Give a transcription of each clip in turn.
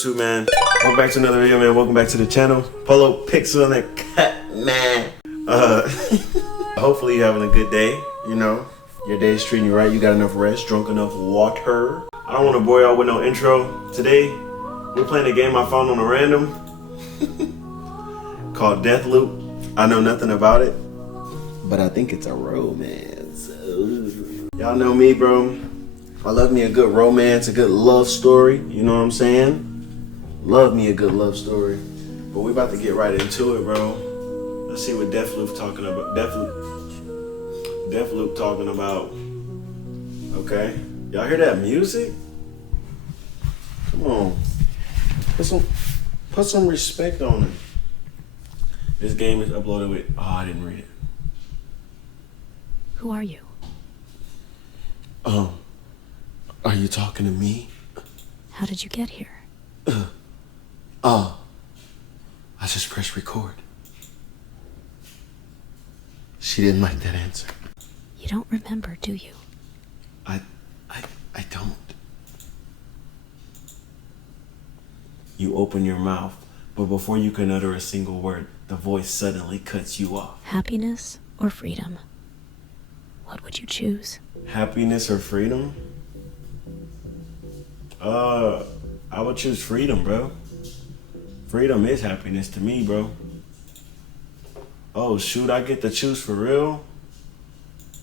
YouTube, man? Welcome back to another video, man. Welcome back to the channel. Polo Pixel and the cut, man. Hopefully you're having a good day. You know, your day is treating you right. You got enough rest, drunk enough water. I don't want to bore y'all with no intro. Today, we're playing a game I found on a random called Deathloop. I know nothing about it, but I think it's a romance. Y'all know me, bro. I love me a good romance, a good love story. You know what I'm saying? Love me a good love story. But we about to get right into it, bro. Let's see what Deathloop talking about. Deathloop talking about. Okay, y'all hear that music? Come on, put some respect on it. This game is uploaded with. Oh, I didn't read it. Who are you? Are you talking to me? How did you get here? I just pressed record. She didn't like that answer. You don't remember, do you? I don't. You open your mouth, but before you can utter a single word, the voice suddenly cuts you off. Happiness or freedom? What would you choose? Happiness or freedom? I would choose freedom, bro. Freedom is happiness to me, bro. Oh, shoot, I get to choose for real?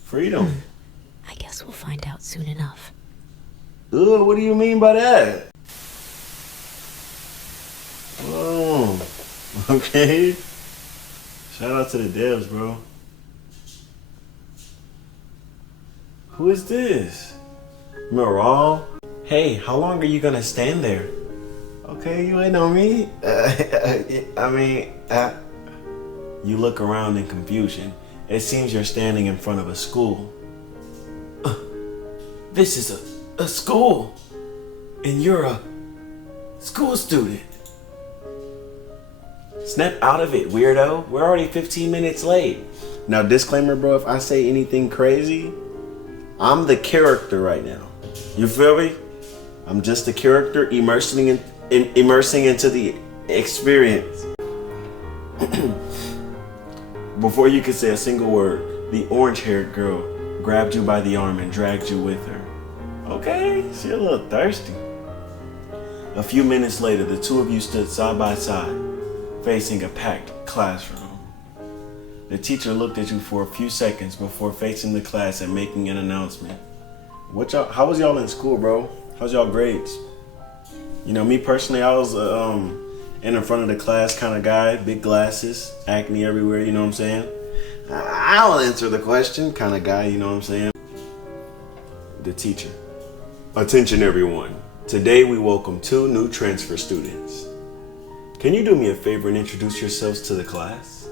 Freedom. I guess we'll find out soon enough. Ugh, what do you mean by that? Oh, okay. Shout out to the devs, bro. Who is this? Moral? Hey, how long are you gonna stand there? Okay, you ain't on me. You look around in confusion. It seems you're standing in front of a school. This is a school, and you're a school student. Snap out of it, weirdo. We're already 15 minutes late. Now, disclaimer, bro, if I say anything crazy, I'm the character right now. You feel me? I'm just a character immersing into the experience. Before you could say a single word, the orange-haired girl grabbed you by the arm and dragged you with her. Okay, she's a little thirsty. A few minutes later, the two of you stood side by side, facing a packed classroom. The teacher looked at you for a few seconds before facing the class and making an announcement. How was y'all in school, bro? How's y'all grades? You know, me personally, I was in the front of the class kind of guy, big glasses, acne everywhere, you know what I'm saying? I'll answer the question kind of guy, you know what I'm saying? The teacher. Attention everyone. Today we welcome 2 new transfer students. Can you do me a favor and introduce yourselves to the class?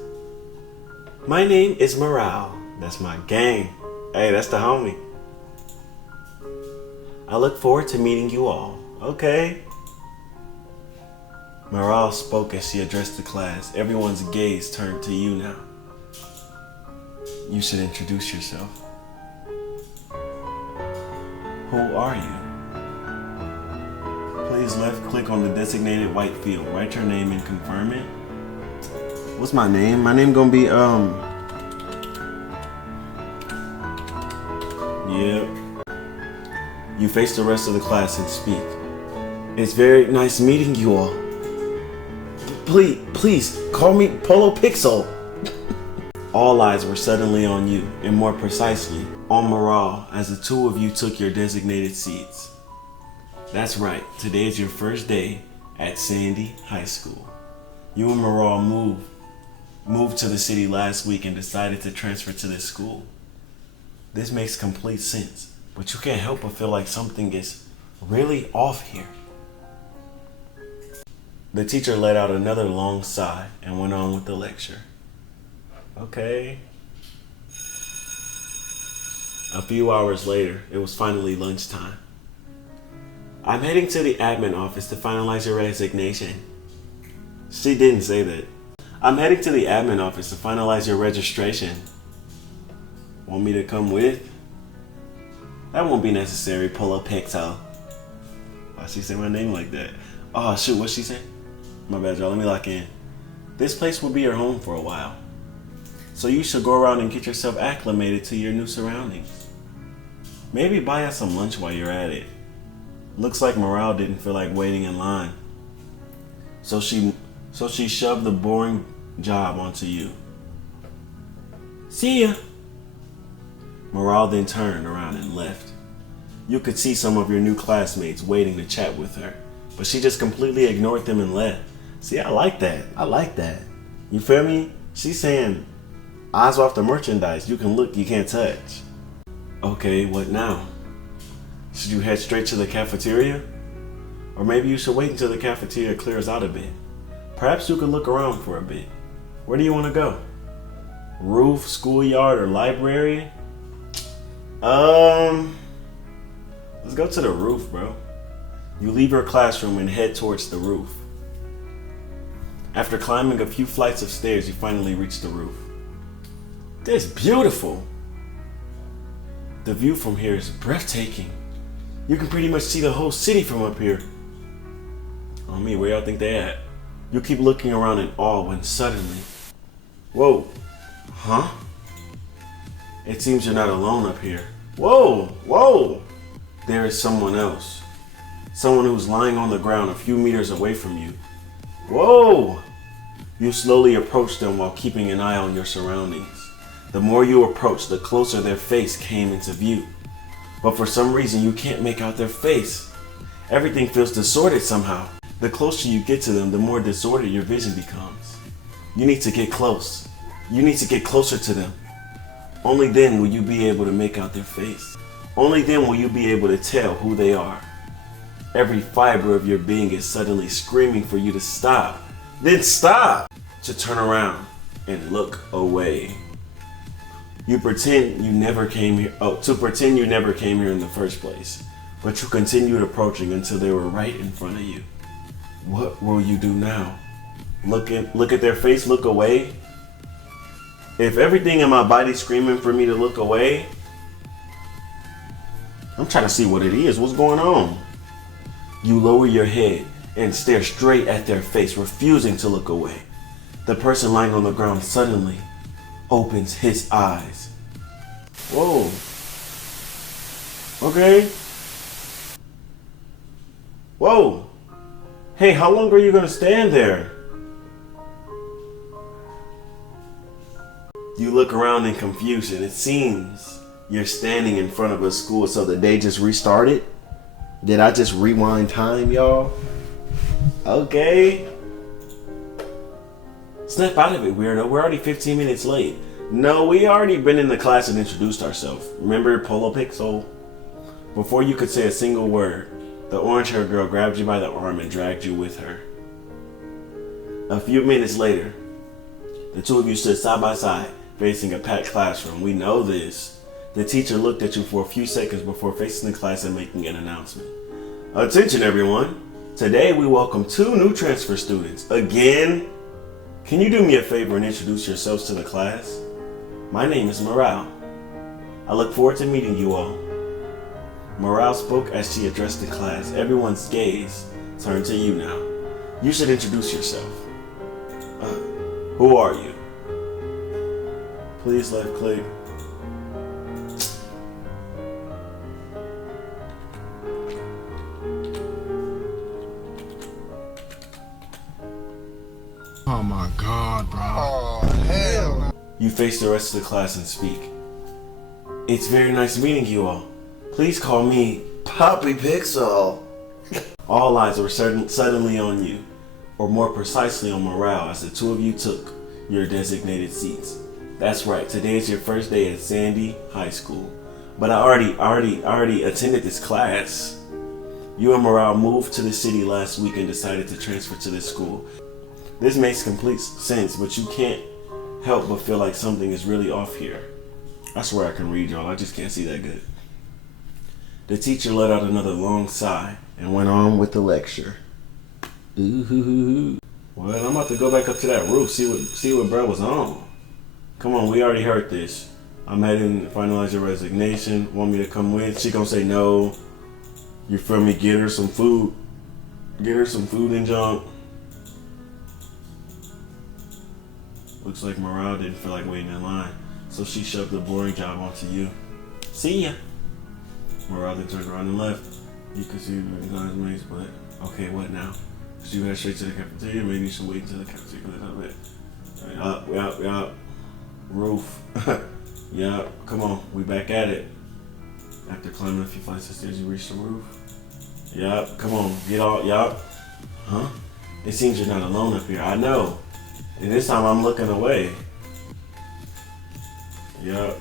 My name is Morale. That's my gang. Hey, that's the homie. I look forward to meeting you all. Okay. Morale spoke as she addressed the class. Everyone's gaze turned to you now. You should introduce yourself. Who are you? Please left-click on the designated white field. Write your name and confirm it. What's my name? My name gonna be, Yep. You face the rest of the class and speak. It's very nice meeting you all. Please, call me Polo Pixel. All eyes were suddenly on you, and more precisely, on Morale, as the 2 of you took your designated seats. That's right, today is your first day at Sandy High School. You and Morale moved to the city last week and decided to transfer to this school. This makes complete sense, but you can't help but feel like something is really off here. The teacher let out another long sigh and went on with the lecture. Okay. A few hours later, it was finally lunchtime. I'm heading to the admin office to finalize your resignation. She didn't say that. I'm heading to the admin office to finalize your registration. Want me to come with? That won't be necessary, Polo Pixel. Why she say my name like that? Oh shoot, what'd she say? My bad, y'all. Let me lock in. This place will be your home for a while. So you should go around and get yourself acclimated to your new surroundings. Maybe buy us some lunch while you're at it. Looks like Morale didn't feel like waiting in line. So she shoved the boring job onto you. See ya. Morale then turned around and left. You could see some of your new classmates waiting to chat with her, but she just completely ignored them and left. See, I like that. I like that. You feel me? She's saying, eyes off the merchandise. You can look, you can't touch. Okay, what now? Should you head straight to the cafeteria? Or maybe you should wait until the cafeteria clears out a bit. Perhaps you could look around for a bit. Where do you want to go? Roof, schoolyard, or library? Let's go to the roof, bro. You leave your classroom and head towards the roof. After climbing a few flights of stairs, you finally reach the roof. This is beautiful. The view from here is breathtaking. You can pretty much see the whole city from up here. Oh me, where y'all think they at? You keep looking around in awe when suddenly... Whoa. Huh? It seems you're not alone up here. Whoa, whoa. There is someone else. Someone who's lying on the ground a few meters away from you. Whoa. You slowly approach them while keeping an eye on your surroundings. The more you approach, the closer their face came into view. But for some reason, you can't make out their face. Everything feels distorted somehow. The closer you get to them, the more disordered your vision becomes. You need to get close. You need to get closer to them. Only then will you be able to make out their face. Only then will you be able to tell who they are. Every fiber of your being is suddenly screaming for you to stop. Then stop! To turn around and look away. You pretend you never came here. To pretend you never came here in the first place. But you continued approaching until they were right in front of you. What will you do now? Look at their face, look away? If everything in my body's screaming for me to look away, I'm trying to see what it is. What's going on? You lower your head and stare straight at their face, refusing to look away. The person lying on the ground suddenly opens his eyes. Whoa. Okay. Whoa. Hey, how long are you gonna stand there? You look around in confusion. It seems you're standing in front of a school, so the day just restarted? Did I just rewind time, y'all? Okay. Snap out of it, weirdo. We're already 15 minutes late. No, we already been in the class and introduced ourselves. Remember Polo Pixel? Before you could say a single word, the orange-haired girl grabbed you by the arm and dragged you with her. A few minutes later, the two of you stood side by side, facing a packed classroom. We know this. The teacher looked at you for a few seconds before facing the class and making an announcement. Attention, everyone. Today we welcome 2 new transfer students. Again? Can you do me a favor and introduce yourselves to the class? My name is Morale. I look forward to meeting you all. Morale spoke as she addressed the class. Everyone's gaze turned to you now. You should introduce yourself. Who are you? Please left click. Oh my God, bro. Oh, hell. You face the rest of the class and speak. It's very nice meeting you all. Please call me Poppy Pixel. All eyes were suddenly on you, or more precisely on Morale, as the two of you took your designated seats. That's right, today is your first day at Sandy High School. But I already attended this class. You and Morale moved to the city last week and decided to transfer to this school. This makes complete sense, but you can't help but feel like something is really off here. I swear I can read, y'all. I just can't see that good. The teacher let out another long sigh and went on with the lecture. Ooh. Well, I'm about to go back up to that roof, see what bro was on. Come on, we already heard this. I'm heading to finalize your resignation. Want me to come with? She gonna say no. You feel me? Get her some food. Get her some food and junk. Looks like Morale didn't feel like waiting in line, so she shoved the boring job onto you. See ya. Morale then turned around and left. You could see the guy's mates, but okay, what now? So you head straight to the cafeteria. Maybe you should wait until the cafeteria a little bit. Yup. Roof. Yup. Come on, we back at it. After climbing a few flights of stairs, you reach the roof. Yup. Come on, get all. Yup. Huh? It seems you're not alone up here. I know. And this time I'm looking away. Yup.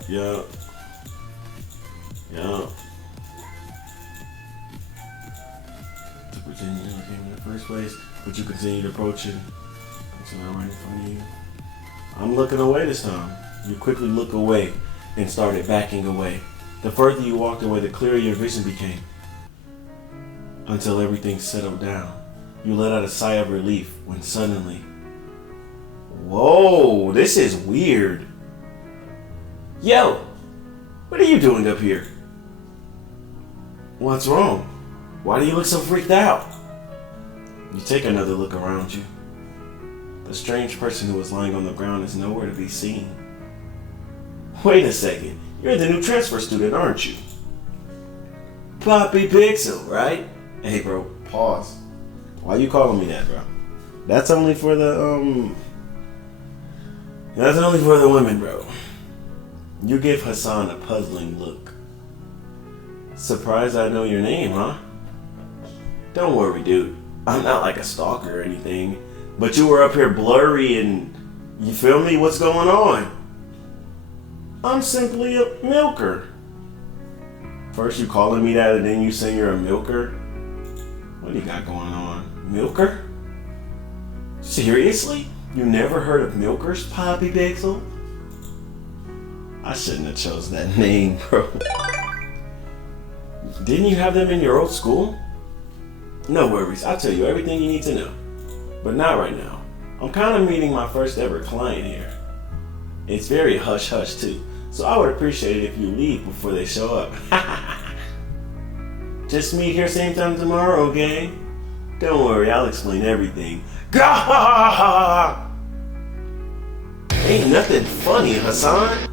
To pretend you never came in the first place, but you continued approaching until I'm right in front of you. I'm looking away this time. You quickly look away and started backing away. The further you walked away, the clearer your vision became. Until everything settled down. You let out a sigh of relief when suddenly, whoa, this is weird. Yo, what are you doing up here? What's wrong? Why do you look so freaked out? You take another look around you. The strange person who was lying on the ground is nowhere to be seen. Wait a second, you're the new transfer student, aren't you? Poppy Pixel, right? Hey bro, pause. Why you calling me that, bro? That's only for the women, bro. You give Hassan a puzzling look. Surprised I know your name, huh? Don't worry, dude. I'm not like a stalker or anything. But you were up here blurry and... You feel me? What's going on? I'm simply a milker. First you calling me that and then you saying you're a milker? What do you got going on? Milker? Seriously? You never heard of milkers, Poppy Pixel? I shouldn't have chose that name, bro. Didn't you have them in your old school? No worries, I'll tell you everything you need to know. But not right now. I'm kind of meeting my first ever client here. It's very hush-hush too, so I would appreciate it if you leave before they show up. Just meet here same time tomorrow, okay? Don't worry, I'll explain everything. Ain't nothing funny, Hassan.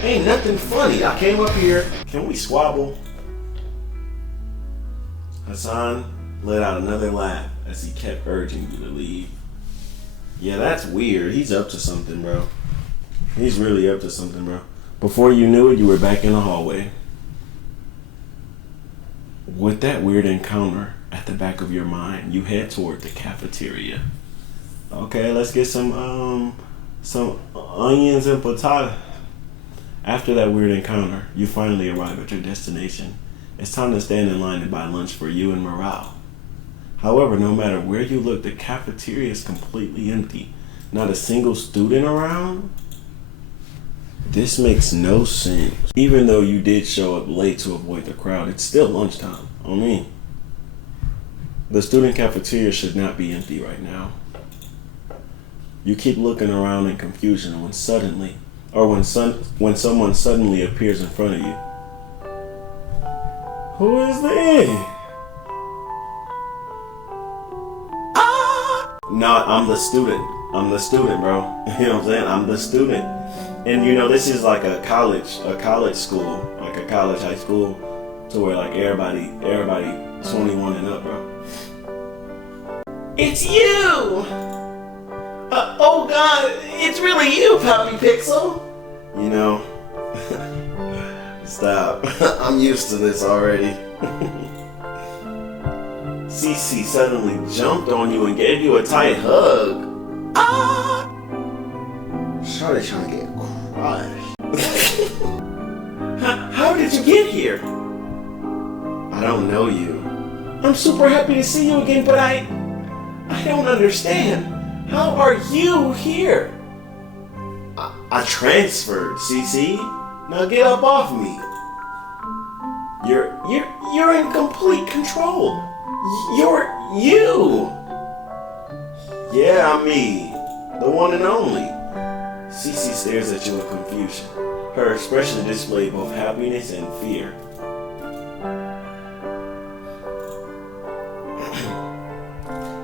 Ain't nothing funny. I came up here. Can we squabble? Hassan let out another laugh as he kept urging you to leave. Yeah, that's weird. He's up to something, bro. He's really up to something, bro. Before you knew it, you were back in the hallway. With that weird encounter at the back of your mind, you head toward the cafeteria. Okay, let's get some onions and patata. After that weird encounter, you finally arrive at your destination. It's time to stand in line to buy lunch for you and Morale. However, no matter where you look, the cafeteria is completely empty. Not a single student around? This makes no sense. Even though you did show up late to avoid the crowd, it's still lunchtime on me. The student cafeteria should not be empty right now. You keep looking around in confusion when suddenly, when someone suddenly appears in front of you. Who is this? No, I'm the student. I'm the student, bro. You know what I'm saying? I'm the student. And you know, this is like a college school, like a college high school, to where like everybody 21 and up, bro. It's you! Oh God, it's really you, Poppy Pixel. You know, stop. I'm used to this already. Cece suddenly jumped on you and gave you a tight hug. Shawty's trying to get crushed. How did you get here? I don't know you. I'm super happy to see you again, but I don't understand. How are you here? I transferred, Cece. Now get up off me. You're in complete control. You're you. Yeah, I'm me. The one and only. Cece stares at you in confusion. Her expression displayed both happiness and fear.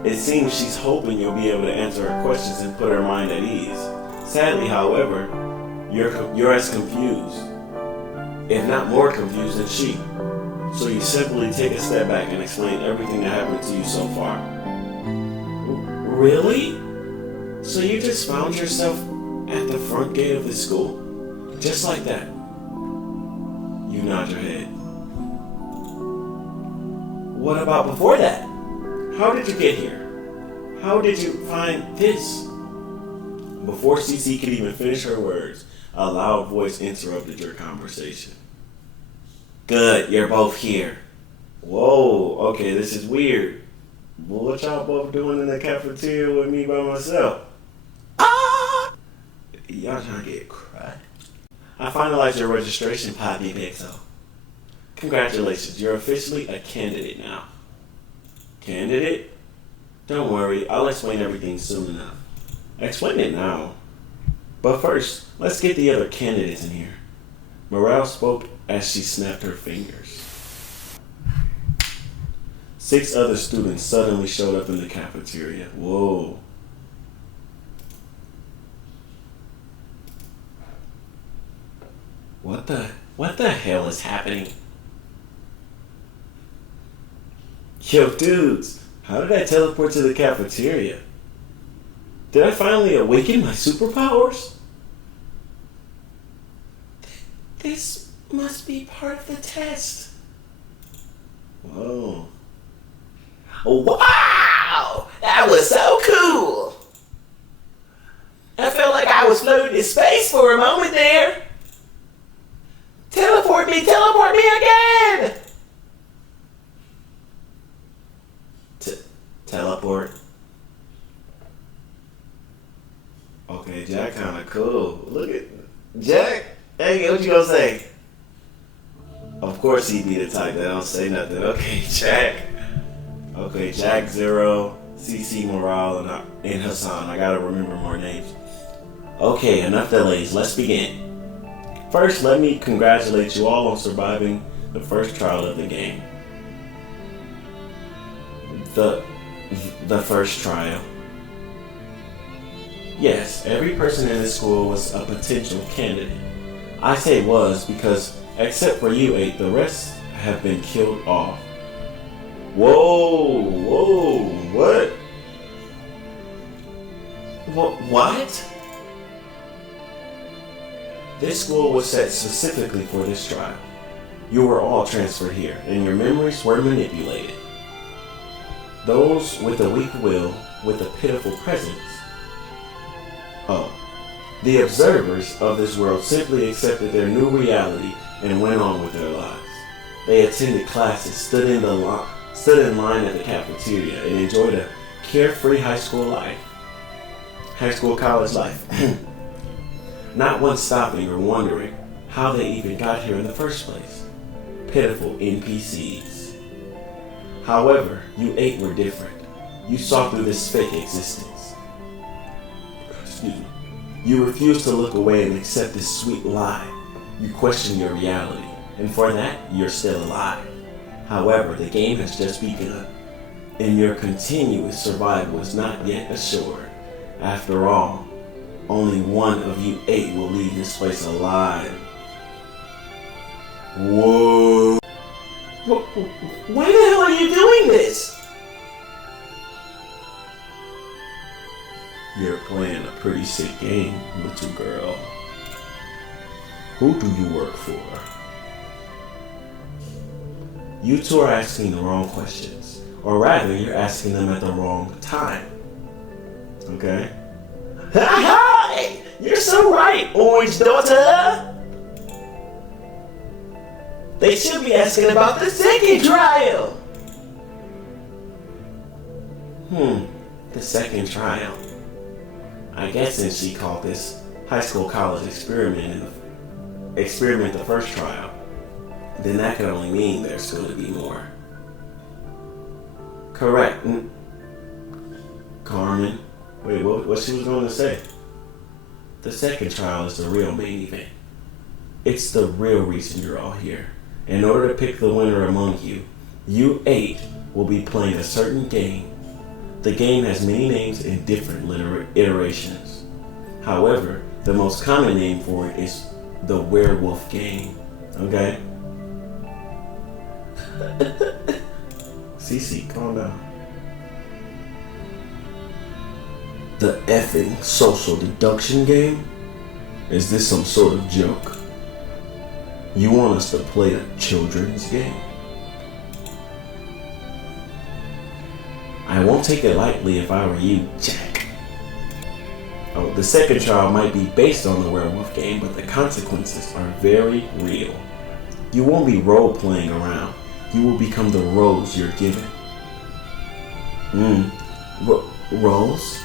It seems she's hoping you'll be able to answer her questions and put her mind at ease. Sadly, however, you're as confused, if not more confused than she. So you simply take a step back and explain everything that happened to you so far. Really? So you just found yourself at the front gate of the school? Just like that? You nod your head. What about before that? How did you get here? How did you find this? Before CC could even finish her words, a loud voice interrupted your conversation. Good, you're both here. Whoa, okay, this is weird. Well, what y'all both doing in the cafeteria with me by myself? Ah! Y'all trying to get crushed? I finalized your registration, Poppy Pixel. Congratulations, you're officially a candidate now. Candidate? Don't worry, I'll explain everything soon enough. Explain it now. But first, let's get the other candidates in here. Morale spoke as she snapped her fingers. 6 other students suddenly showed up in the cafeteria. Whoa. What the hell is happening? Yo, dudes, how did I teleport to the cafeteria? Did I finally awaken my superpowers? This must be part of the test. Whoa. Wow! That was so cool! I felt like I was floating in space for a moment there. Teleport me again! Teleport. Okay, Jack kinda cool. Look at Jack. Hey, what you gonna say? Of course he'd be the type that don't say nothing. Okay, Jack. Okay, Jack, Zero, CC, Morale, and Hassan. I gotta remember more names. Okay, enough delays. Let's begin. First, let me congratulate you all on surviving the first trial of the game. The first trial. Yes, every person in this school was a potential candidate. I say was because, except for you 8, the rest have been killed off. Whoa, what? What? This school was set specifically for this trial. You were all transferred here, and your memories were manipulated. Those with a weak will, with a pitiful presence. Oh. The observers of this world simply accepted their new reality and went on with their lives. They attended classes, stood in line at the cafeteria, and enjoyed a carefree high school college life. Not once stopping or wondering how they even got here in the first place. Pitiful NPCs. However, you 8 were different. You saw through this fake existence. Excuse me. You refused to look away and accept this sweet lie. You questioned your reality, and for that, you're still alive. However, the game has just begun, and your continuous survival is not yet assured. After all, only one of you 8 will leave this place alive. Whoa. Why the hell are you doing this? You're playing a pretty sick game, little girl. Who do you work for? You 2 are asking the wrong questions. Or rather, you're asking them at the wrong time. Okay? Hi! You're so right, Orange Daughter! They should be asking about the second trial! The second trial. I guess since she called this high school college experiment the first trial, then that could only mean there's going to be more. Correct. Carmen. Wait, what she was going to say? The second trial is the real main event. It's the real reason you're all here. In order to pick the winner among you, you 8 will be playing a certain game. The game has many names and different iterations. However, the most common name for it is the werewolf game. Okay? CC, calm down. The effing social deduction game? Is this some sort of joke? You want us to play a children's game? I won't take it lightly if I were you, Jack. Oh, the second trial might be based on the werewolf game, but the consequences are very real. You won't be role-playing around. You will become the roles you're given. Roles?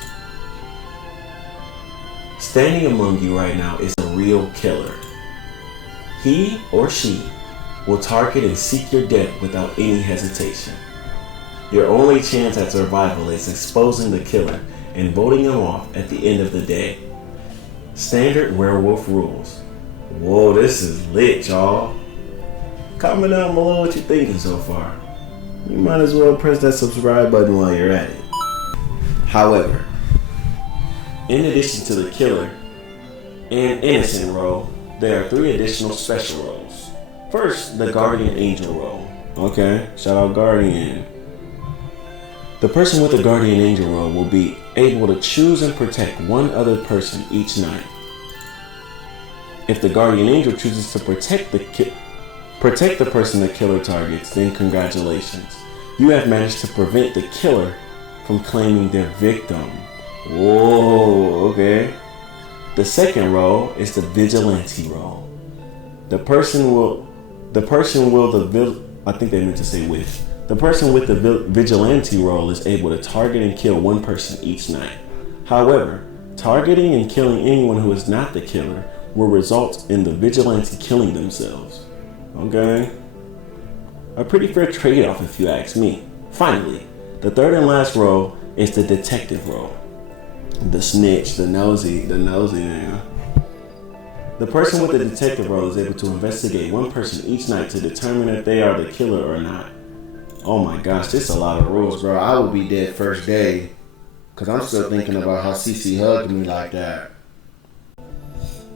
Standing among you right now is a real killer. He or she will target and seek your death without any hesitation. Your only chance at survival is exposing the killer and voting him off at the end of the day. Standard werewolf rules. Whoa, this is lit, y'all. Comment down below what you're thinking so far. You might as well press that subscribe button while you're at it. However, in addition to the killer and innocent role, there are 3 additional special roles. First, the guardian angel role. Okay, shout out guardian. The person with the guardian angel role will be able to choose and protect one other person each night. If the guardian angel chooses to protect the person the killer targets, then congratulations. You have managed to prevent the killer from claiming their victim. Whoa, okay. The second role is the vigilante role. The person with the vigilante role is able to target and kill one person each night. However, targeting and killing anyone who is not the killer will result in the vigilante killing themselves. Okay? A pretty fair trade-off if you ask me. Finally, the third and last role is the detective role. The snitch, the nosy nigga. The person with the detective role is able to investigate one person each night to determine if they are the killer or not. Oh my gosh, this is a lot of rules, bro. I will be dead first day. Cause I'm still thinking about how CC hugged me like that.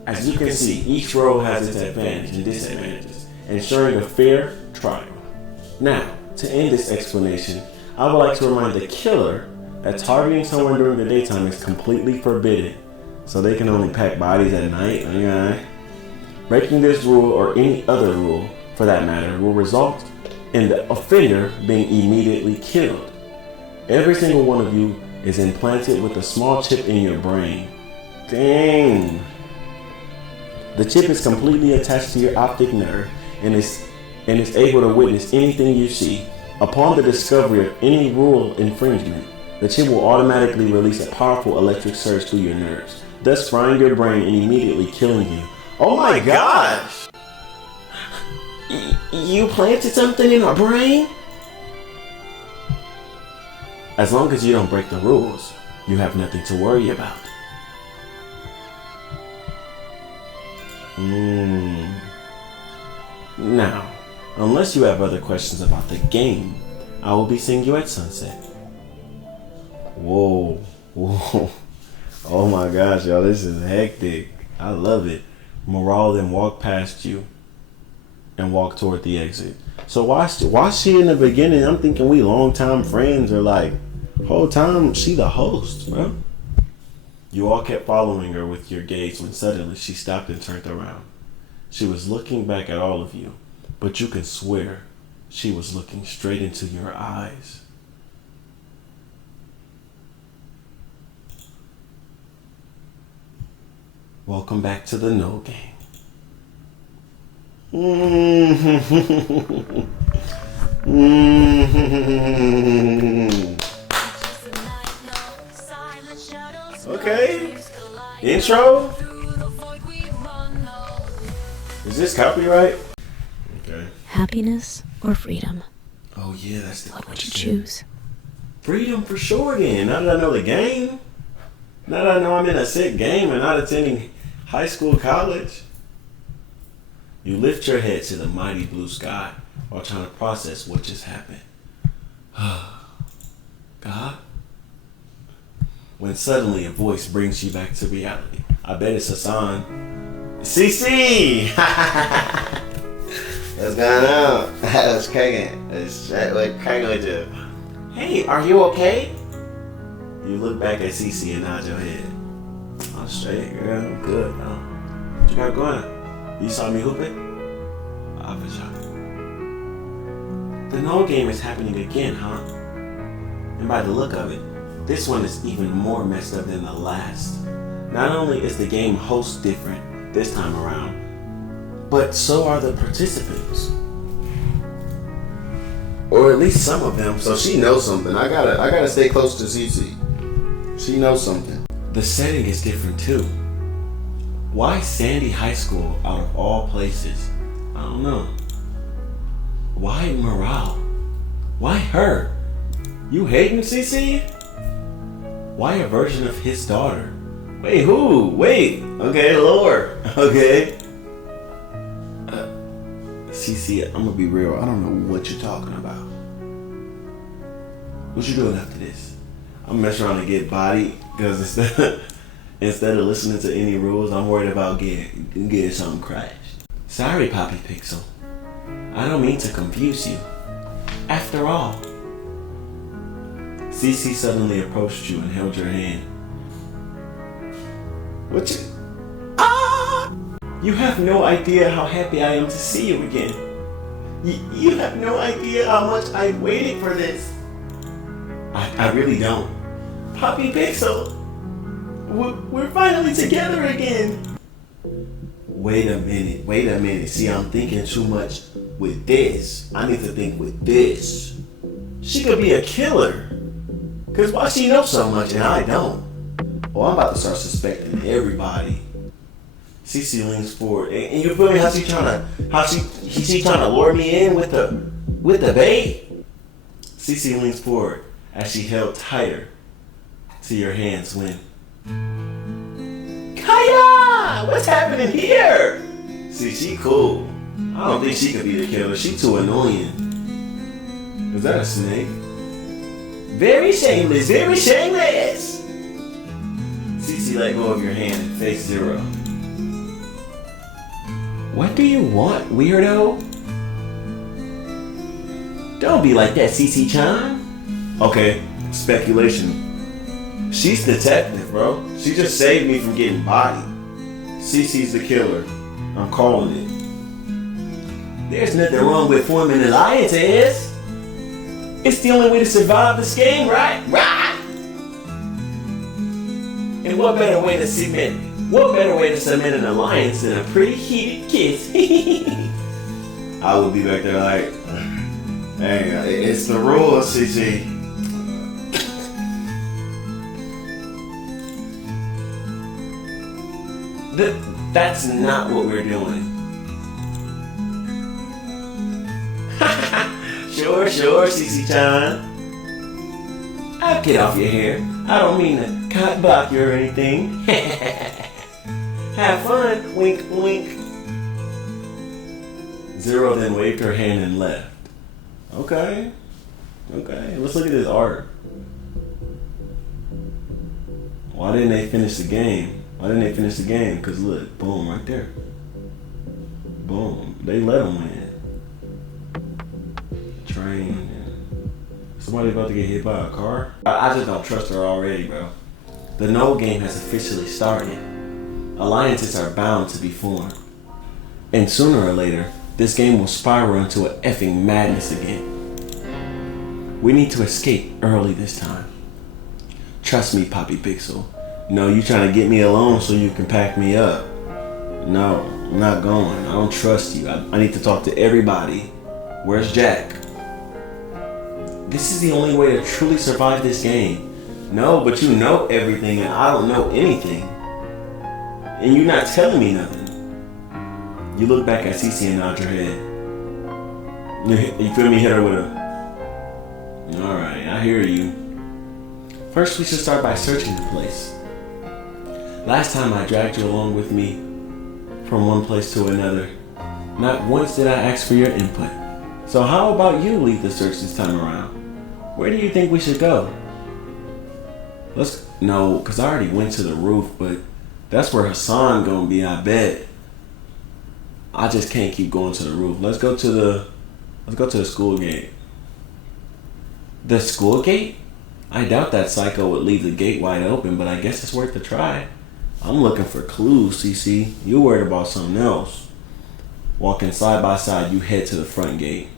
As you can see, each role has its advantages and disadvantages, ensuring a fair trial. Now, to end this explanation, I would like to remind the killer that targeting someone during the daytime is completely forbidden, so they can only pack bodies at night. Okay? Breaking this rule or any other rule, for that matter, will result in the offender being immediately killed. Every single one of you is implanted with a small chip in your brain. Dang! The chip is completely attached to your optic nerve and is able to witness anything you see. Upon the discovery of any rule infringement, the chip will automatically release a powerful electric surge through your nerves, thus frying your brain and immediately killing you. Oh my gosh! You planted something in our brain? As long as you don't break the rules, you have nothing to worry about. Now, unless you have other questions about the game, I will be seeing you at sunset. Whoa. Oh my gosh, y'all, this is hectic. I love it. Morale then walk past you and walk toward the exit. So why she in the beginning? I'm thinking we longtime friends, or like whole time she the host, bro. You all kept following her with your gaze when suddenly she stopped and turned around. She was looking back at all of you, but you can swear she was looking straight into your eyes. Welcome back to the No Game. Okay. Intro. Is this copyright? Okay. Happiness or freedom? Oh yeah, that's the What would you question. choose? Freedom for sure then. Now that I know the game. Now that I know I'm in a sick game and not attending high school, college. You lift your head to the mighty blue sky while trying to process what just happened. God? when suddenly a voice brings you back to reality. I bet it's Hassan. CC! What's going on? What's cracking? What cracking with you? Hey, are you okay? You look back at CC and nod your head. I'm straight, girl. I'm good. What you got going? You saw me hooping? For sure. The no game is happening again, huh? And by the look of it, this one is even more messed up than the last. Not only is the game host different this time around, but so are the participants. Or at least some of them. So she knows something. I gotta stay close to CC. She knows something. The setting is different too. Why Sandy High School out of all places? I don't know. Why morale? Why her? You hating CC? Why a version of his daughter? Wait, who? Wait. Okay, Lord. Okay. CC, I'm gonna be real. I don't know what you're talking about. What you doing after this? I'm messing around to get bodied because instead of listening to any rules, I'm worried about getting something crashed. Sorry, Poppy Pixel. I don't mean to confuse you. After all, CC suddenly approached you and held your hand. What you? You have no idea how happy I am to see you again. You have no idea how much I waited for this. I really don't. Poppy Pixel, we're finally together again. Wait a minute. See, I'm thinking too much with this. I need to think with this. She could be a killer. Cause why she knows so much and I don't? Oh, I'm about to start suspecting everybody. CC leans forward, and you feel me? How she trying to lure me in with the bait? CC leans forward as she held tighter to your hands when. Kaya, what's happening here? See, she cool. I don't think she could be the killer. She too annoying. Is that a snake? Very shameless, very shameless. CC let go of your hand and face Zero. What do you want, weirdo? Don't be like that, CC-chan. Okay, speculation. She's detective, bro. She just saved me from getting bodied. CC's the killer. I'm calling it. There's nothing wrong with forming alliances. It's the only way to survive this game, right? Right! And what better way to cement an alliance than a pretty heated kiss? I would be back there like, hey, it's the rules, CC. That's not what we're doing. Sure, CC-chan. I'll get off your hair. I don't mean to cock block you or anything. Have fun, wink, wink. Zero then waved her hand and left. Okay, let's look at this art. Why didn't they finish the game? Because look, boom, right there. Boom, they let them win. Train. Somebody about to get hit by a car? I just don't trust her already, bro. The no game has officially started. Alliances are bound to be formed. And sooner or later, this game will spiral into a effing madness again. We need to escape early this time. Trust me, Poppy Pixel. No, you trying to get me alone so you can pack me up. No, I'm not going. I don't trust you. I need to talk to everybody. Where's Jack? This is the only way to truly survive this game. No, but you know everything and I don't know anything. And you're not telling me nothing. You look back at CC and nod your head. You feel me? Hit her with a... Alright, I hear you. First, we should start by searching the place. Last time I dragged you along with me from one place to another. Not once did I ask for your input. So how about you lead the search this time around? Where do you think we should go? Let's No, because I already went to the roof, but that's where Hassan gonna be, I bet. I just can't keep going to the roof. Let's go to the school gate. The school gate? I doubt that psycho would leave the gate wide open, but I guess it's worth a try. I'm looking for clues, CC. You worried about something else. Walking side by side, you head to the front gate.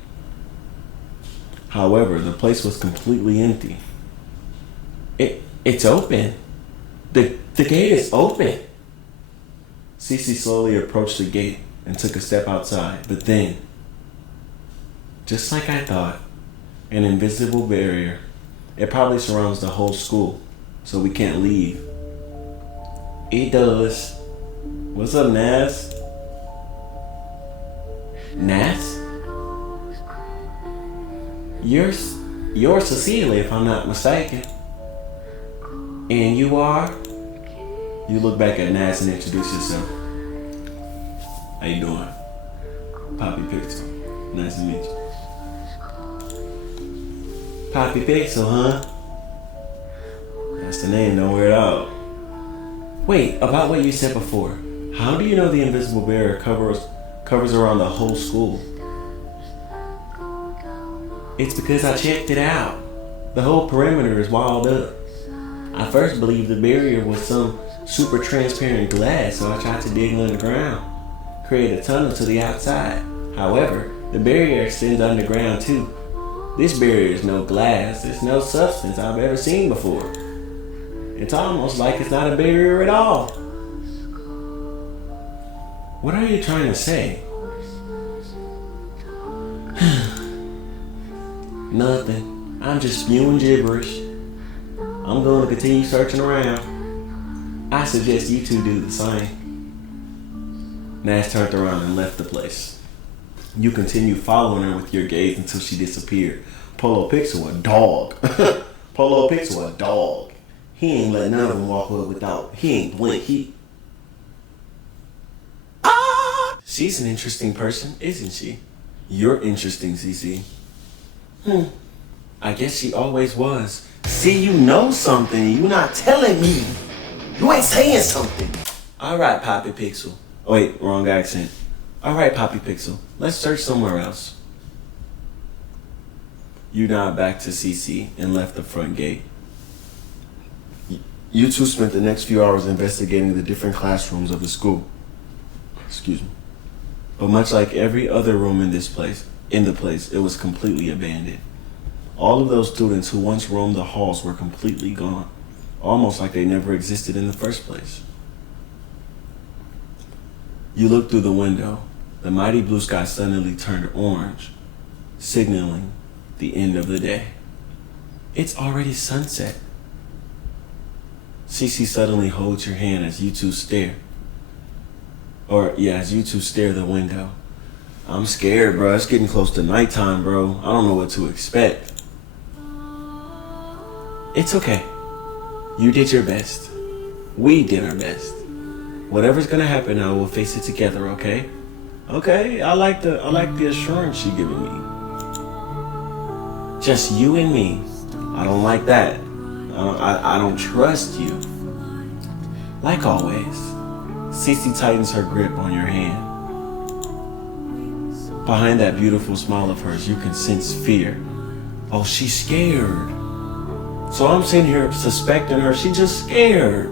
However, the place was completely empty. It's open. The gate is open. CC slowly approached the gate and took a step outside, but then, just like I thought, an invisible barrier. It probably surrounds the whole school, so we can't leave. It does. What's up, Nas? Nas? You're Cecilia, if I'm not mistaken. And you are? You look back at Nas and introduce yourself. How you doing? Poppy Pixel. Nice to meet you. Poppy Pixel, huh? That's the name, don't wear it out. Wait, about what you said before. How do you know the invisible barrier covers around the whole school? It's because I checked it out. The whole perimeter is walled up. I first believed the barrier was some super transparent glass, so I tried to dig underground, create a tunnel to the outside. However, the barrier extends underground too. This barrier is no glass, it's no substance I've ever seen before. It's almost like it's not a barrier at all. What are you trying to say? Nothing. I'm just spewing gibberish. I'm going to continue searching around. I suggest you two do the same. Nash turned around and left the place. You continued following her with your gaze until she disappeared. Polo Pixel a dog. Polo Pixel a dog. He ain't let none of them walk away without. He ain't blink. She's an interesting person, isn't she? You're interesting, CC. I guess she always was. See, you know something. You not telling me. You ain't saying something. Alright, Poppy Pixel. Oh, wait, wrong accent. Alright, Poppy Pixel. Let's search somewhere else. You nod back to CC and left the front gate. You two spent the next few hours investigating the different classrooms of the school. Excuse me. But much like every other room in the place, it was completely abandoned. All of those students who once roamed the halls were completely gone, almost like they never existed in the first place. You look through the window. The mighty blue sky suddenly turned orange, signaling the end of the day. It's already sunset. CC suddenly holds your hand as you two stare. As you two stare the window. I'm scared, bro. It's getting close to nighttime, bro. I don't know what to expect. It's okay. You did your best. We did our best. Whatever's gonna happen now, we'll face it together, okay? Okay, I like the assurance you're giving me. Just you and me. I don't like that. I don't trust you. Like always, Cece tightens her grip on your hand. Behind that beautiful smile of hers, you can sense fear. Oh, she's scared. So I'm sitting here suspecting her. She's just scared.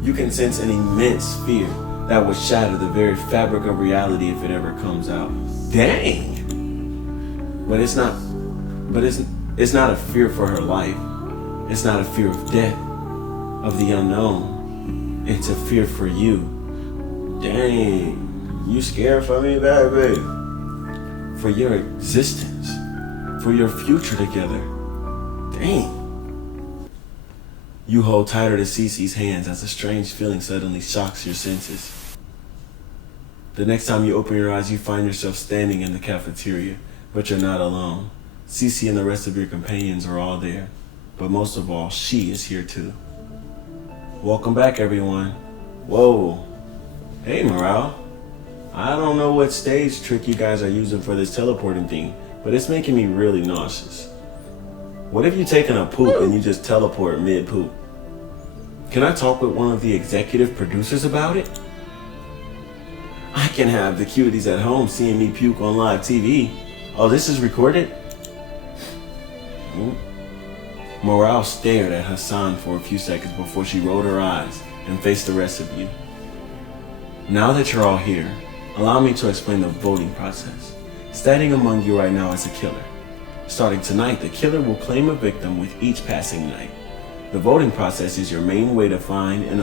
You can sense an immense fear that would shatter the very fabric of reality if it ever comes out. Dang. But it's not a fear for her life. It's not a fear of death, of the unknown. It's a fear for you. Dang. You scared for me, baby? For your existence. For your future together. Dang. You hold tighter to Cece's hands as a strange feeling suddenly shocks your senses. The next time you open your eyes, you find yourself standing in the cafeteria, but you're not alone. Cece and the rest of your companions are all there, but most of all, she is here too. Welcome back, everyone. Whoa. Hey, Morale. I don't know what stage trick you guys are using for this teleporting thing, but it's making me really nauseous. What if you're taking a poop and you just teleport mid-poop? Can I talk with one of the executive producers about it? I can have the cuties at home seeing me puke on live TV. Oh, this is recorded? Morale stared at Hassan for a few seconds before she rolled her eyes and faced the rest of you. Now that you're all here, allow me to explain the voting process. Standing among you right now is a killer. Starting tonight, the killer will claim a victim with each passing night. The voting process is your main way to finding and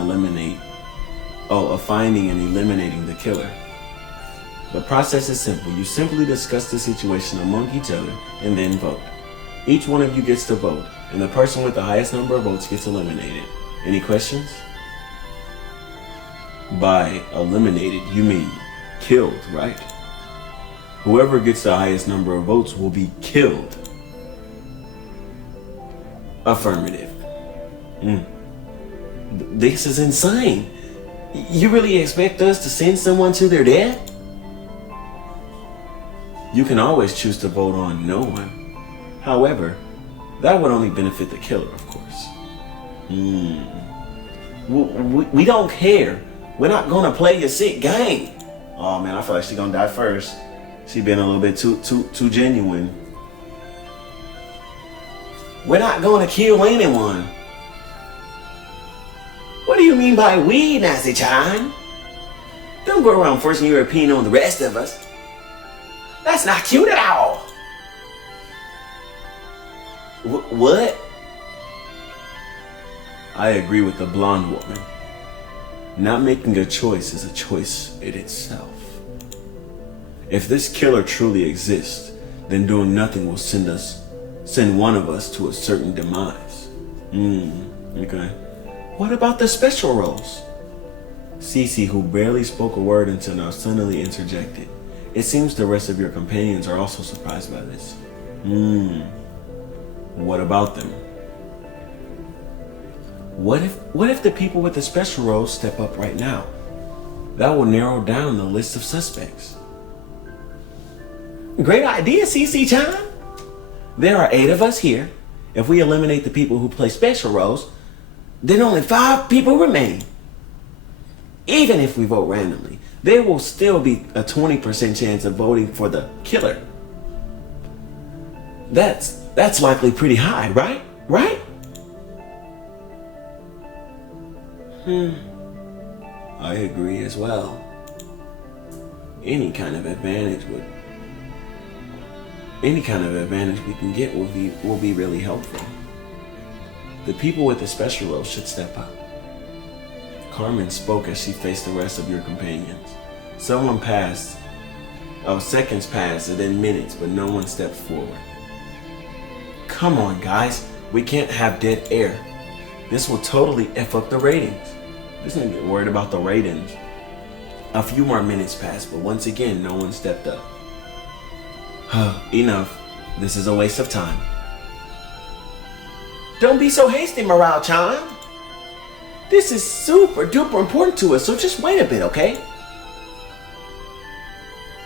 eliminating the killer. The process is simple. You simply discuss the situation among each other and then vote. Each one of you gets to vote, and the person with the highest number of votes gets eliminated. Any questions? By eliminated, you mean killed, right? Whoever gets the highest number of votes will be killed. Affirmative. This is insane. You really expect us to send someone to their death? You can always choose to vote on no one. However, that would only benefit the killer, of course. We don't care. We're not gonna play your sick game. Oh man, I feel like she's gonna die first. She been a little bit too genuine. We're not gonna kill anyone. What do you mean by we, Nazi-chan? Don't go around forcing your opinion on the rest of us. That's not cute at all. What? I agree with the blonde woman. Not making a choice is a choice in itself. If this killer truly exists, then doing nothing will send one of us to a certain demise. Okay. What about the special roles? Cece, who barely spoke a word until now, suddenly interjected. It seems the rest of your companions are also surprised by this. What about them? What if the people with the special roles step up right now? That will narrow down the list of suspects. Great idea, CC-chan. There are 8 of us here. If we eliminate the people who play special roles, then only 5 people remain. Even if we vote randomly, there will still be a 20% chance of voting for the killer. That's likely pretty high, right? Right? I agree as well. Any kind of advantage we can get will be really helpful. The people with the special roles should step up. Carmen spoke as she faced the rest of your companions. Seconds passed and then minutes, but no one stepped forward. Come on, guys. We can't have dead air. This will totally F up the ratings. Let's not get worried about the ratings. A few more minutes passed, but once again, no one stepped up. Enough. This is a waste of time. Don't be so hasty, Morale-chan. This is super duper important to us, so just wait a bit, okay?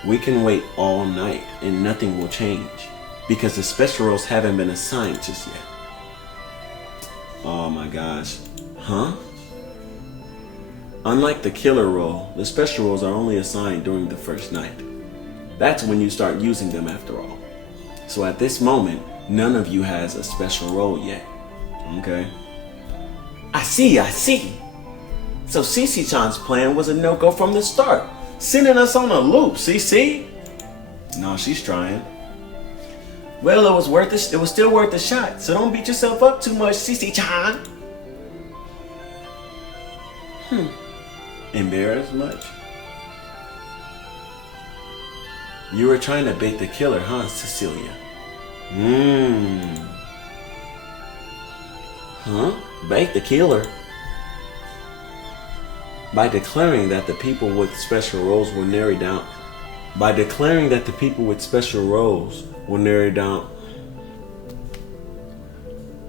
We can wait all night and nothing will change because the special roles haven't been assigned just yet. Oh my gosh. Huh? Unlike the killer role, the special roles are only assigned during the first night. That's when you start using them after all. So at this moment, none of you has a special role yet. Okay? I see. So CC-chan's plan was a no-go from the start, sending us on a loop, CC? No, she's trying. Well, it was still worth a shot, so don't beat yourself up too much, CC-chan. Embarrassed much? You were trying to bait the killer, huh, Cecilia? Huh? Bait the killer? By declaring that the people with special roles will narrow down. By declaring that the people with special roles will narrow down.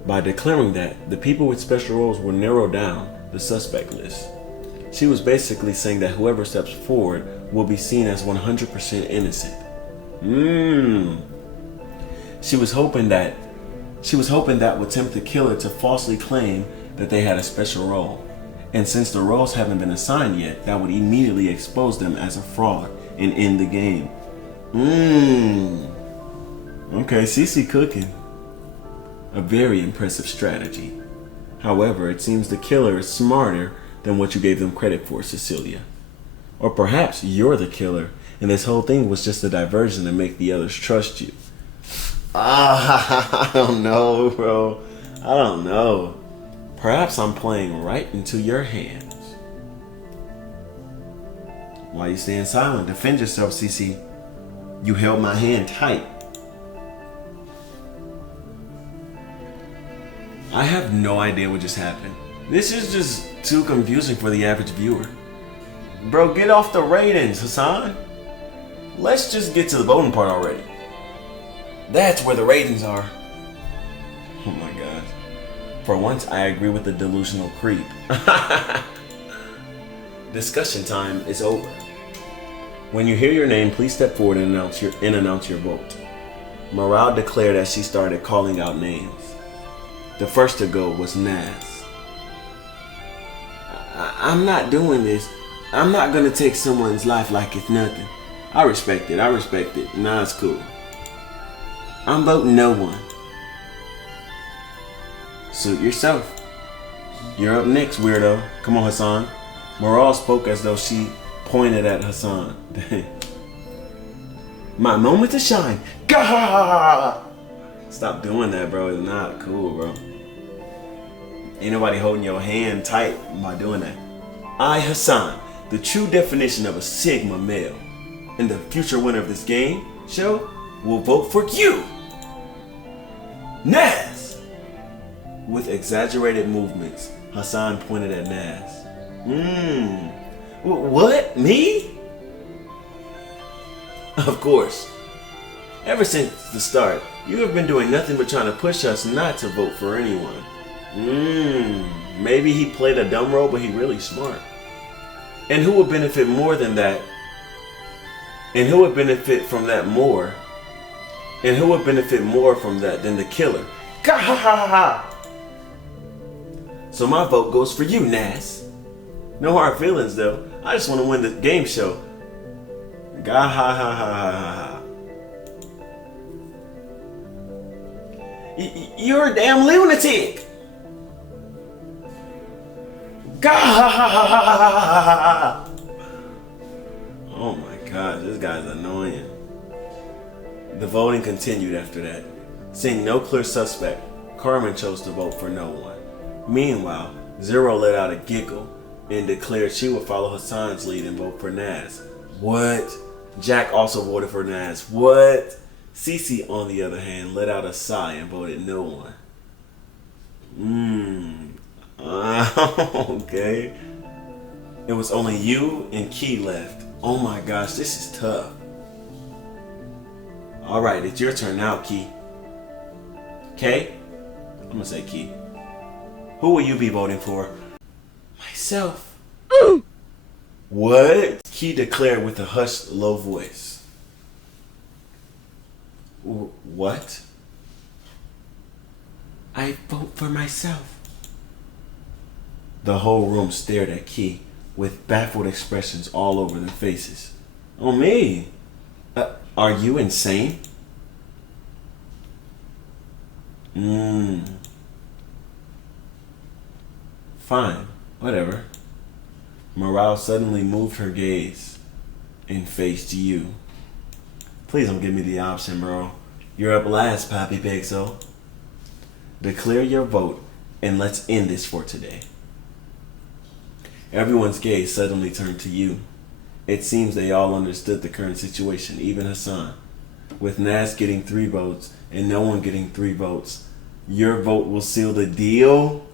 By declaring that the people with special roles will narrow down the suspect list. She was basically saying that whoever steps forward will be seen as 100% innocent. She was hoping that would tempt the killer to falsely claim that they had a special role. And since the roles haven't been assigned yet, that would immediately expose them as a fraud and end the game. Okay, CC cooking. A very impressive strategy. However, it seems the killer is smarter than what you gave them credit for, Cecilia. Or perhaps you're the killer, and this whole thing was just a diversion to make the others trust you. I don't know, bro. I don't know. Perhaps I'm playing right into your hands. Why are you staying silent? Defend yourself, CC. You held my hand tight. I have no idea what just happened. This is just too confusing for the average viewer. Bro, get off the ratings, Hassan. Let's just get to the voting part already. That's where the ratings are. Oh my god. For once, I agree with the delusional creep. Discussion time is over. When you hear your name, please step forward and announce your vote. Morale declared as she started calling out names. The first to go was Naz. I'm not doing this. I'm not gonna take someone's life like it's nothing. I respect it. Nah, it's cool. I'm voting no one. Suit yourself. You're up next, weirdo. Come on, Hassan. Morale spoke as though she pointed at Hassan. My moment to shine. Gah! Stop doing that, bro. It's not cool, bro. Ain't nobody holding your hand tight by doing that. I, Hassan, the true definition of a Sigma male, and the future winner of this game show, will vote for you, Naz! With exaggerated movements, Hassan pointed at Naz. What? Me? Of course. Ever since the start, you have been doing nothing but trying to push us not to vote for anyone. Maybe he played a dumb role, but he really smart. And who would benefit more than that? And who would benefit from that more? And who would benefit more from that than the killer? So my vote goes for you, Naz. No hard feelings though. I just want to win the game show. You're a damn lunatic. Oh my gosh, this guy's annoying. The voting continued after that. Seeing no clear suspect, Carmen chose to vote for no one. Meanwhile, Zero let out a giggle and declared she would follow Hassan's lead and vote for Naz. What? Jack also voted for Naz. What? Cece, on the other hand, let out a sigh and voted no one. Okay. It was only you and Key left. Oh my gosh, this is tough. Alright, it's your turn now, Key. Kay? I'm gonna say Key. Who will you be voting for? Myself. What? Key declared with a hushed, low voice. What? I vote for myself. The whole room stared at Key with baffled expressions all over their faces. Oh, me? Are you insane? Fine, whatever. Morale suddenly moved her gaze and faced you. Please don't give me the option, bro. You're up last, Pappy Pixel. Declare your vote and let's end this for today. Everyone's gaze suddenly turned to you. It seems they all understood the current situation, even Hassan. With Naz getting 3 votes and no one getting 3 votes, your vote will seal the deal?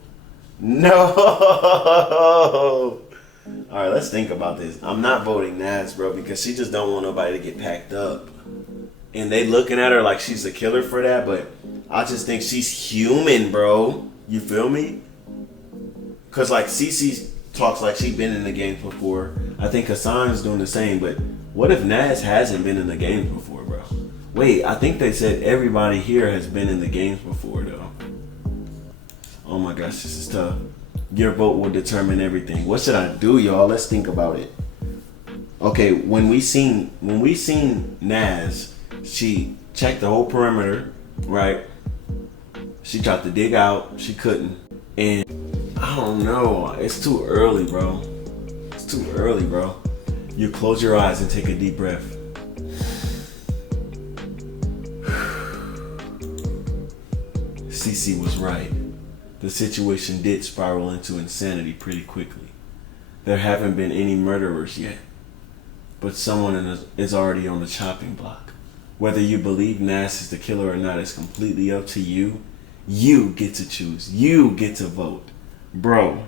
No! Alright, let's think about this. I'm not voting Naz, bro, because she just don't want nobody to get packed up. And they looking at her like she's a killer for that, but I just think she's human, bro. You feel me? Because like Cece talks like she's been in the game before. I think Hassan's doing the same, but what if Naz hasn't been in the games before, bro? Wait, I think they said everybody here has been in the games before, though. Oh my gosh, this is tough. Your vote will determine everything. What should I do, y'all? Let's think about it. Okay, when we seen Naz, she checked the whole perimeter, right? She tried to dig out, she couldn't. And I don't know, it's too early, bro. It's too early, bro. You close your eyes and take a deep breath. Cece was right. The situation did spiral into insanity pretty quickly. There haven't been any murderers yet, but someone is already on the chopping block. Whether you believe Nas is the killer or not is completely up to you. You get to choose. You get to vote. Bro.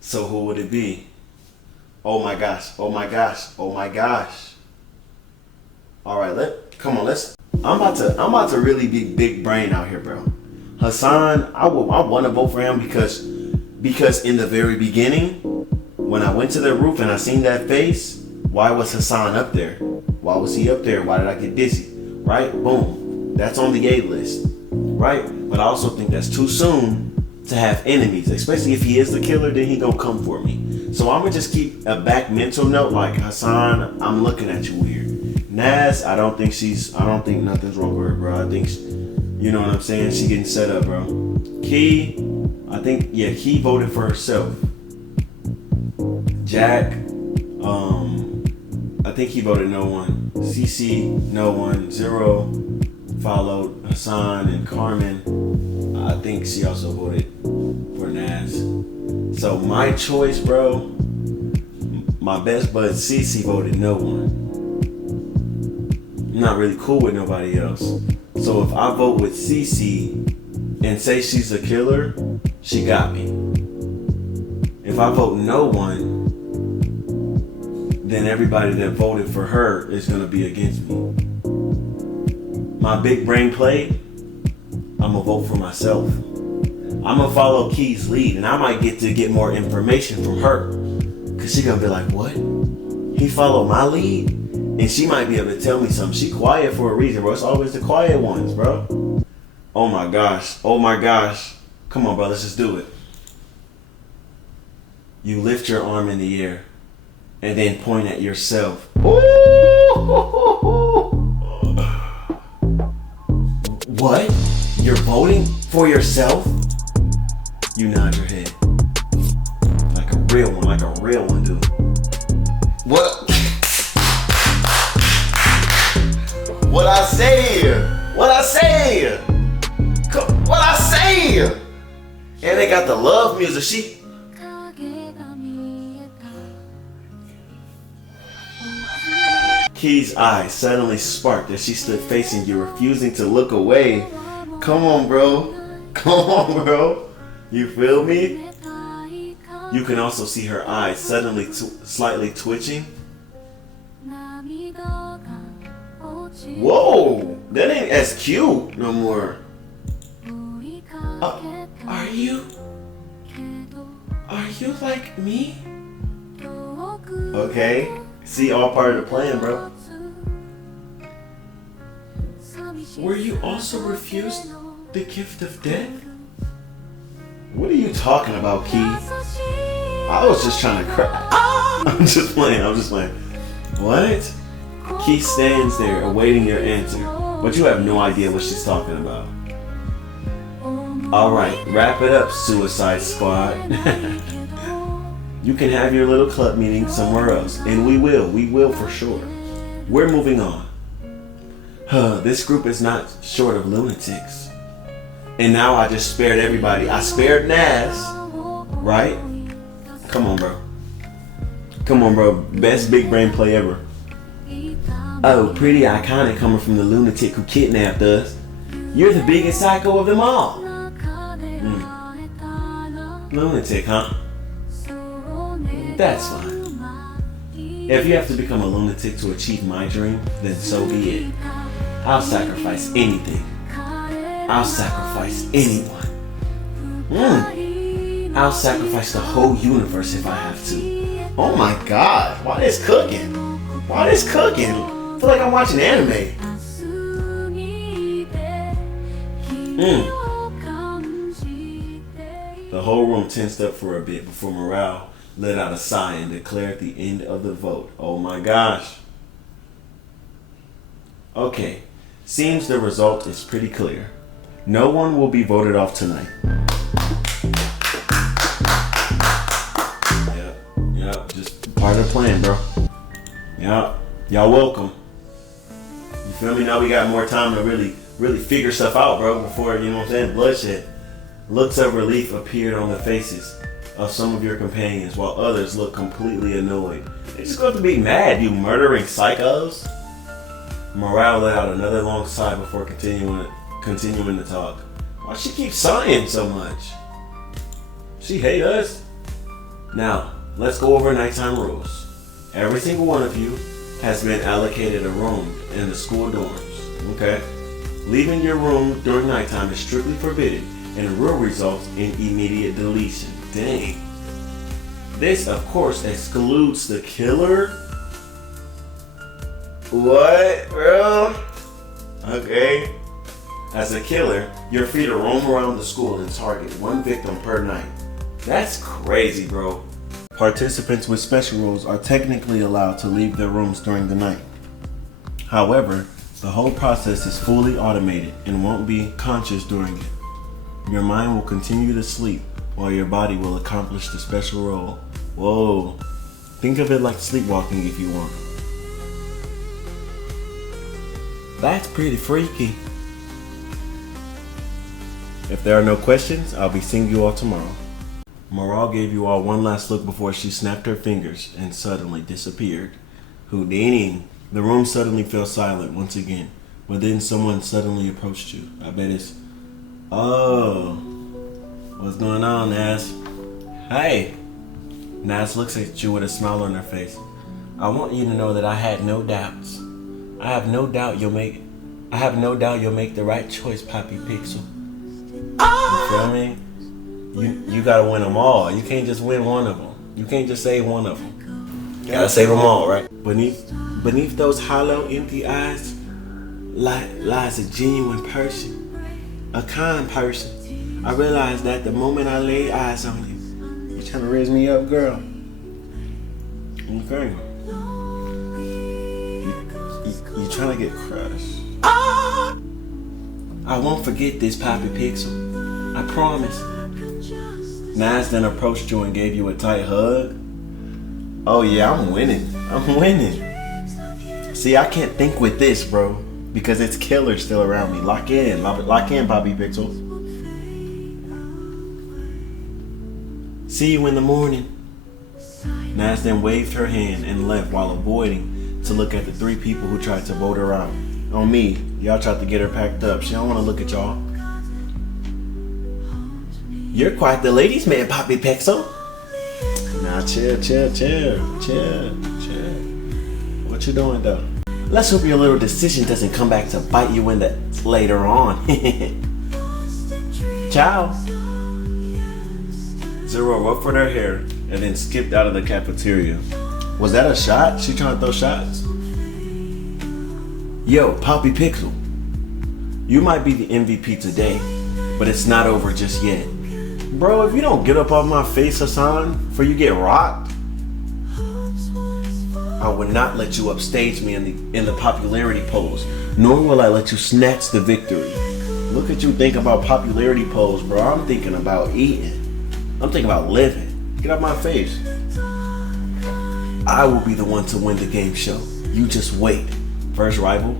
So who would it be? Oh my gosh. All right, come on, I'm about to really be big brain out here, bro. Hassan, I want to vote for him because in the very beginning, when I went to the roof and I seen that face, why was Hassan up there? Why was he up there? Why did I get dizzy? Right? Boom. That's on the A list. Right? But I also think that's too soon to have enemies, especially if he is the killer, then he gonna come for me. So I'm gonna just keep a back mental note like, Hassan, I'm looking at you weird. Naz, I don't think nothing's wrong with her, bro. I think, you know what I'm saying? She getting set up, bro. Key, Key voted for herself. Jack, I think he voted no one. CC, no one. Zero followed Hassan, and Carmen, I think she also voted for Naz. So my choice, bro, my best bud CC voted no one. I'm not really cool with nobody else. So if I vote with CC and say she's a killer, she got me. If I vote no one, then everybody that voted for her is gonna be against me. My big brain play, I'm gonna vote for myself. I'm gonna follow Key's lead, and I might get more information from her. Cause she gonna be like, what? He followed my lead? And she might be able to tell me something. She quiet for a reason, bro. It's always the quiet ones, bro. Oh my gosh. Come on, bro, let's just do it. You lift your arm in the air and then point at yourself. What? You're voting for yourself? You nod your head. Like a real one, dude. What? What I say? And they got the love music. Key's eyes suddenly sparked as she stood facing you, refusing to look away. Come on, bro. You feel me? You can also see her eyes suddenly slightly twitching. Whoa, that ain't as cute no more. Are you like me? Okay, see, all part of the plan, bro. Were you also refused the gift of death? What are you talking about, Key? I was just trying to cry. I'm just playing. What? Key stands there awaiting your answer, but you have no idea what she's talking about. Alright, wrap it up, Suicide Squad. You can have your little club meeting somewhere else, and we will for sure. We're moving on. This group is not short of lunatics. And now I just spared everybody. I spared Naz, right? Come on, bro. Best big brain play ever. Oh, pretty iconic coming from the lunatic who kidnapped us. You're the biggest psycho of them all. Lunatic, huh? That's fine. If you have to become a lunatic to achieve my dream, then so be it. I'll sacrifice anything. I'll sacrifice anyone. I'll sacrifice the whole universe if I have to. Oh my god, why this cooking? I feel like I'm watching anime. The whole room tensed up for a bit before morale let out a sigh and declared the end of the vote. Oh my gosh. Okay, seems the result is pretty clear. No one will be voted off tonight. Yep, just part of the plan, bro. Yep, y'all welcome. You feel me? Now we got more time to really figure stuff out, bro, before, you know what I'm saying, bloodshed. Looks of relief appeared on the faces of some of your companions, while others looked completely annoyed. They just going to be mad, you murdering psychos. Morale let out another long sigh before continuing to talk. Why she keep sighing so much? She hate us. Now, let's go over nighttime rules. Every single one of you has been allocated a room in the school dorms. Okay? Leaving your room during nighttime is strictly forbidden and will result in immediate deletion. Dang. This, of course, excludes the killer. What, bro? Okay. As a killer, you're free to roam around the school and target one victim per night. That's crazy, bro. Participants with special rules are technically allowed to leave their rooms during the night. However, the whole process is fully automated and won't be conscious during it. Your mind will continue to sleep while your body will accomplish the special role. Whoa. Think of it like sleepwalking if you want. That's pretty freaky. If there are no questions, I'll be seeing you all tomorrow. Morale gave you all one last look before she snapped her fingers and suddenly disappeared. Houdini. The room suddenly fell silent once again, but then someone suddenly approached you. I bet it's... Oh. What's going on, Nas? Hey. Nas looks at you with a smile on her face. I want you to know that I had no doubts. I have no doubt you'll make the right choice, Poppy Pixel. You feel me? You gotta win them all. You can't just win one of them. You can't just save one of them. You gotta save them all, right? Beneath those hollow, empty eyes lies a genuine person, a kind person. I realized that the moment I laid eyes on you. You trying to raise me up, girl? Okay. You trying to get crushed? I won't forget this, Poppy Pixel. I promise. Nas then approached you and gave you a tight hug. Oh yeah, I'm winning. See, I can't think with this, bro, because it's killer still around me. Lock in, Poppy Pixel. See you in the morning. Nas then waved her hand and left while avoiding to look at the three people who tried to vote her out. On me, y'all tried to get her packed up. She don't want to look at y'all. You're quite the ladies' man, Poppy Pixel. Nah, chill. What you doing, though? Let's hope your little decision doesn't come back to bite you in the later on. Ciao. Zero ruffled her hair and then skipped out of the cafeteria. Was that a shot? She trying to throw shots? Yo, Poppy Pixel. You might be the MVP today, but it's not over just yet. Bro, if you don't get up off my face, Hassan, before you get rocked, I would not let you upstage me in the popularity polls, nor will I let you snatch the victory. Look at you think about popularity polls, bro. I'm thinking about eating. I'm thinking about living. Get out my face. I will be the one to win the game show. You just wait. First rival?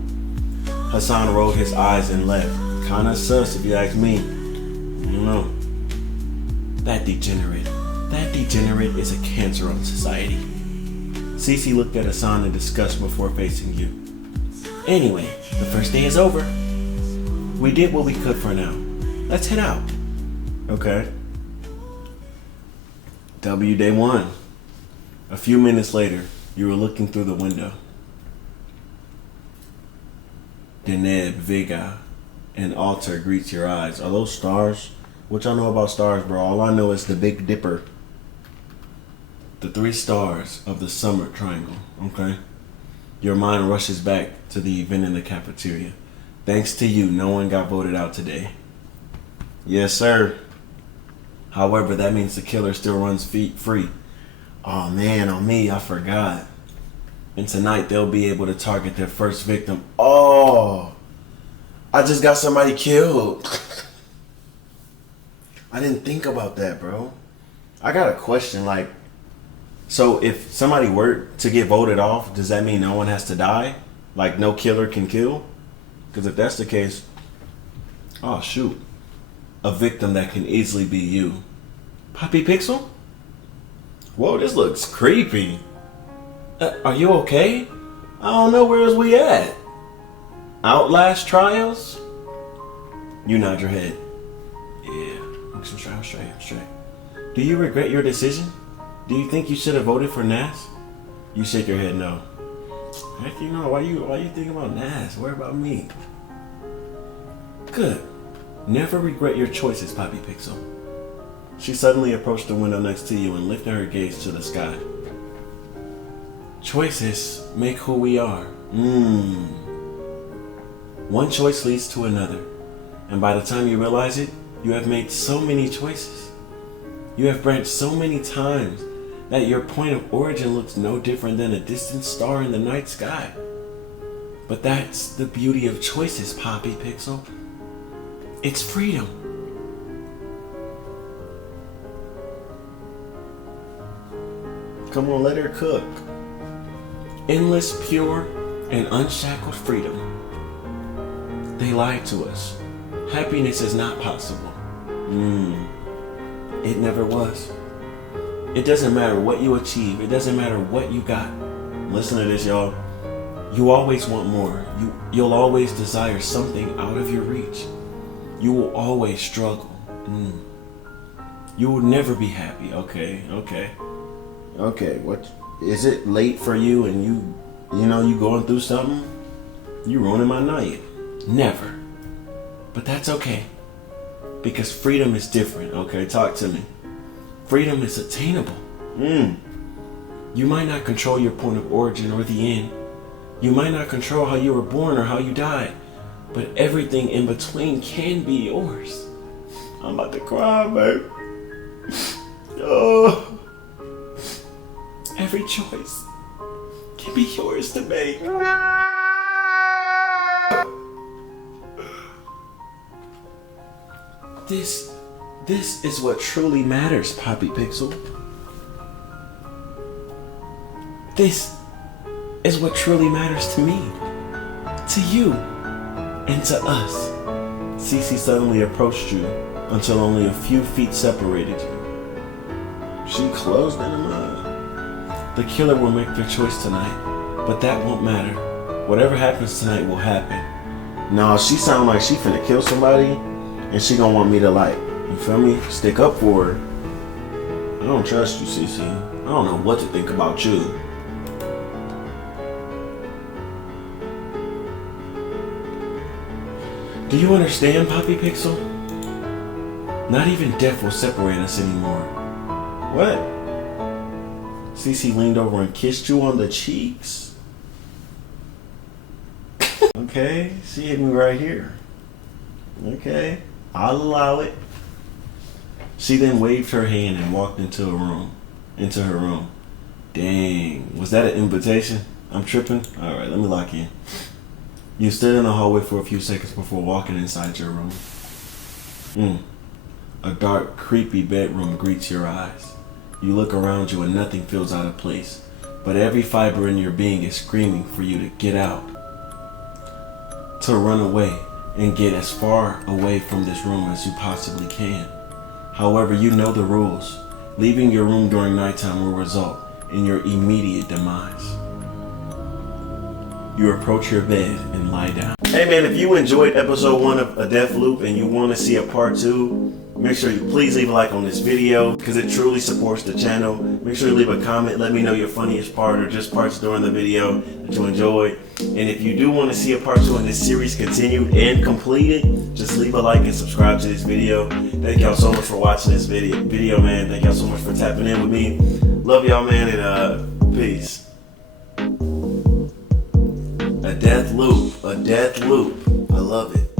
Hassan rolled his eyes and left. Kinda sus if you ask me. I don't know. That degenerate is a cancer on society. Cece looked at Hassan in disgust before facing you. Anyway, the first day is over. We did what we could for now. Let's head out. Okay. W day 1. A few minutes later, you were looking through the window. Deneb, Vega, and Altar greets your eyes. Are those stars? What y'all know about stars, bro? All I know is the Big Dipper. The 3 stars of the summer triangle, okay? Your mind rushes back to the event in the cafeteria. Thanks to you, no one got voted out today. Yes, sir. However, that means the killer still runs free. Oh man, on me, I forgot. And tonight they'll be able to target their first victim. Oh, I just got somebody killed. I didn't think about that, bro. I got a question, like, so if somebody were to get voted off, does that mean no one has to die? Like no killer can kill? Because if that's the case, oh shoot, a victim that can easily be you. Poppy Pixel? Whoa, this looks creepy. Are you okay? I don't know, where's we at? Outlast trials? You nod your head. Yeah, I'm straight. Do you regret your decision? Do you think you should have voted for Nas? You shake your head no. Heck, you know, why you think about Nas? Worry about me. Good. Never regret your choices, Poppy Pixel. She suddenly approached the window next to you and lifted her gaze to the sky. Choices make who we are. One choice leads to another. And by the time you realize it, you have made so many choices. You have branched so many times that your point of origin looks no different than a distant star in the night sky. But that's the beauty of choices, Poppy Pixel. It's freedom. Come on, let her cook. Endless, pure, and unshackled freedom. They lied to us. Happiness is not possible. It never was. It doesn't matter what you achieve. It doesn't matter what you got. Listen to this, y'all. You always want more. You'll always desire something out of your reach. You will always struggle. You will never be happy. Okay. What is it late for you and you going through something? You ruining my night. Never. But that's okay. Because freedom is different. Okay, talk to me. Freedom is attainable. You might not control your point of origin or the end. You might not control how you were born or how you died. But everything in between can be yours. I'm about to cry, babe. Oh. Every choice can be yours to make. This is what truly matters, Poppy Pixel. This is what truly matters to me, to you, and to us. Cece suddenly approached you until only a few feet separated you. She closed in a mud. The killer will make their choice tonight, but that won't matter. Whatever happens tonight will happen. No, she sound like she finna kill somebody, and she gonna want me to, like, you feel me? Stick up for her. I don't trust you, Cece. I don't know what to think about you. Do you understand, Poppy Pixel? Not even death will separate us anymore. What? Cece leaned over and kissed you on the cheeks? Okay, she hit me right here. Okay, I'll allow it. She then waved her hand and walked into her room. Dang, was that an invitation? I'm tripping? Alright, let me lock in. You stood in the hallway for a few seconds before walking inside your room. A dark, creepy bedroom greets your eyes. You look around you and nothing feels out of place, but every fiber in your being is screaming for you to get out, to run away and get as far away from this room as you possibly can. However, you know the rules. Leaving your room during nighttime will result in your immediate demise. You approach your bed and lie down. Hey man, if you enjoyed episode 1 of A Death Loop and you want to see a part 2, make sure you please leave a like on this video because it truly supports the channel. Make sure you leave a comment. Let me know your funniest part or just parts during the video that you enjoyed. And if you do want to see a part 2 in this series continued and completed, just leave a like and subscribe to this video. Thank y'all so much for watching this video, man. Thank y'all so much for tapping in with me. Love y'all, man, and peace. A death loop. I love it.